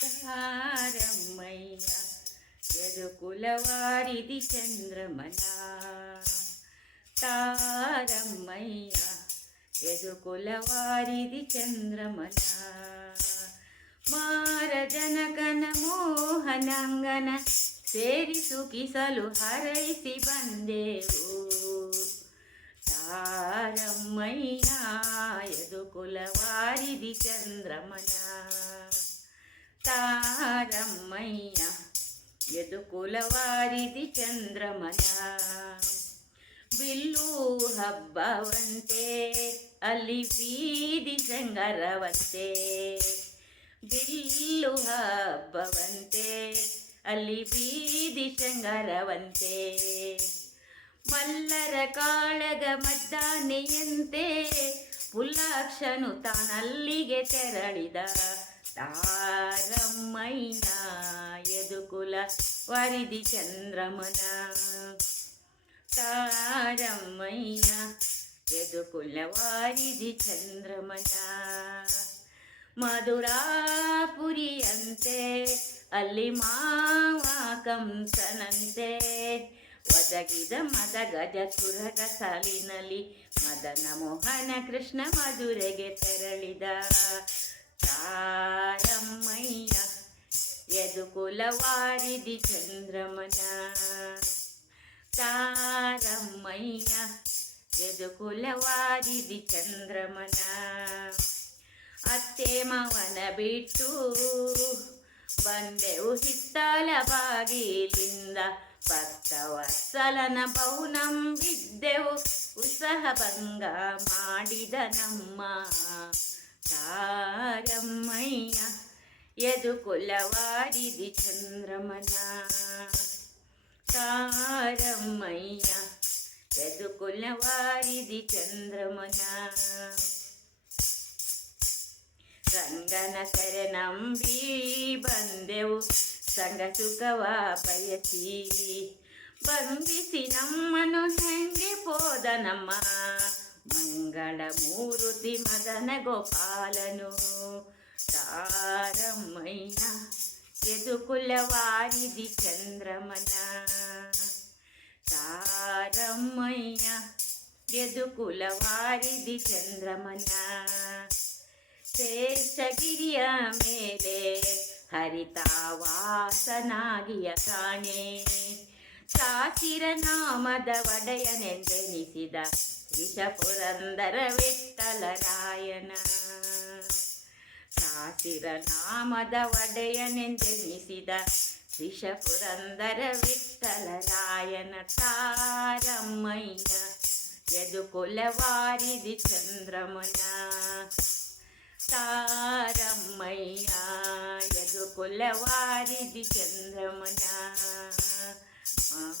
ತಾರಮ್ಮಯ್ಯ ಯದುಕುಲವಾರಿದಿ ಚಂದ್ರಮನ ತಾರಮ್ಮಯ್ಯ ಯದುಕುಲವಾರಿದಿ ಚಂದ್ರಮನ ಮಾರ ಜನಕನ ಮೋಹನಾಂಗನ ಸೇರಿ ಸುಖಿಸಲು ಹರೈಸಿ ಬಂದೆವು ತಾರಮ್ಮಯ್ಯ ಯದುಕುಲವಾರಿದಿ ಚಂದ್ರಮನ ತಾರಮ್ಮಯ್ಯ ಯದುಕುಲವಾರಿದಿ ಚಂದ್ರಮನ ಬಿಲ್ಲು ಹಬ್ಬವಂತೆ, ಅಲ್ಲಿ ಬೀದಿ ಸಂಗರವಂತೆ ಬಿಲ್ಲು ಹಬ್ಬವಂತೆ, ಅಲ್ಲಿ ಬೀದಿ ಸಂಗರವಂತೆ ಮಲ್ಲರ ಕಾಳಗ ಮದ್ದಾನೆಯಂತೆ, ಪುಲ್ಲಾಕ್ಷನು ತಾನಲ್ಲಿಗೆ ತೆರಳಿದ. ತಾರಮ್ಮಯ್ಯ ಯದುಕುಲ ವರಿದಿ ಚಂದ್ರಮನ. ತಾರಮ್ಮಯ್ಯ, ಯದುಕುಲ ವಾರಿದಿ ಚಂದ್ರಮನ. ಮಧುರಾಪುರಿಯಂತೆ, ಅಲ್ಲಿ ಮಾವ ಕಂಸನಂತೆ. ಒದಗಿದ ಮದ ಗಜ ಸಾಲಿನಲ್ಲಿ ಮದನ ಮೋಹನ ಕೃಷ್ಣ ಮಧುರೆಗೆ ತೆರಳಿದ. ಯದುಕುಲವಾರಿದಿ ಚಂದ್ರಮನ. ತಾರಮ್ಮಯ್ಯ ಯದುಕುಲವಾರಿದಿ ಚಂದ್ರಮನ. ಅತ್ತೆ ಮವನ ಬಿಟ್ಟು ಬಂದೆವು ಹಿತ್ತಲ ಬಾಗಿಲಿಂದ. ಭಕ್ತವತ್ಸಲನ ಬಿದ್ದೆವು ಉತ್ಸಾಹ ಭಂಗ ಮಾಡಿದ ನಮ್ಮ ತಾರಮ್ಮಯ್ಯ ಯದುಕುಲವಾರಿದಿ ಚಂದ್ರಮನ ತಾರಮ್ಮಯ್ಯ ಯದುಕುಲವಾರಿದಿ ಚಂದ್ರಮನ ರಂಗನ ಸೆರೆ ನಂಬಿ ಬಂದೆವು ಸಂಗ ಸುಖವ ಬಯಸಿ ಬಂಧಿಸಿ ನಮ್ಮನು ಹೆಂಗೆ ಹೋದ ನಮ್ಮ ಮಂಗಳ ಮೂರುತಿ ಮದನ ಗೋಪಾಲನು ತಾರಮ್ಮಯ್ಯ ಯದುಕುಲವಾರಿದಿ ಚಂದ್ರಮನ ತಾರಮ್ಮಯ್ಯ ಯದುಕುಲವಾರಿದಿ ಚಂದ್ರಮನ ಶೇಷಗಿರಿಯ ಮೇಲೆ ಹರಿತಾವಾಸನಾಗಿಯ ಕಾಣೆ ಸಾಚಿರ ನಾಮದ ಒಡೆಯನೆಂದೆನಿಸಿದ ವಿಷಪುರಂದರ ವಿಠಲರಾಯನ ಸಾಚಿರ ನಾಮದ ಒಡೆಯನೆಂದೆನಿಸಿದ ವಿಷಪುರಂದರ ವಿಠಲರಾಯನ ತಾರಮ್ಮಯ್ಯ, ಯದುಕುಲವಾರಿದಿ ಚಂದ್ರಮನ. ತಾರಮ್ಮಯ್ಯ, ಯದುಕುಲವಾರಿದಿ ಚಂದ್ರಮನ.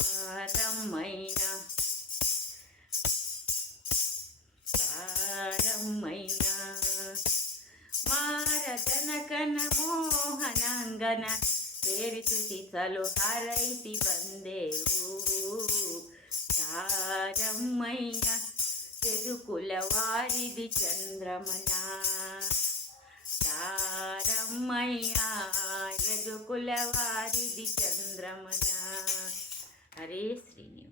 ತಾರಮ್ಮಯ್ಯ ತಾರಮ್ಮಯ್ಯ ಮಾರತನಕನ ಮೋಹನಾಂಗನ ಸೇರಿಸುತ್ತಿಸಲು ಹಾರೈಸಿ ಬಂದೆವು ತಾರಮ್ಮಯ್ಯ ಯದುಕುಲವಾರಿದಿ ಚಂದ್ರಮನ ತಾರಮ್ಮಯ್ಯ కులవారిది చంద్రమణ హరే శ్రీనివాస.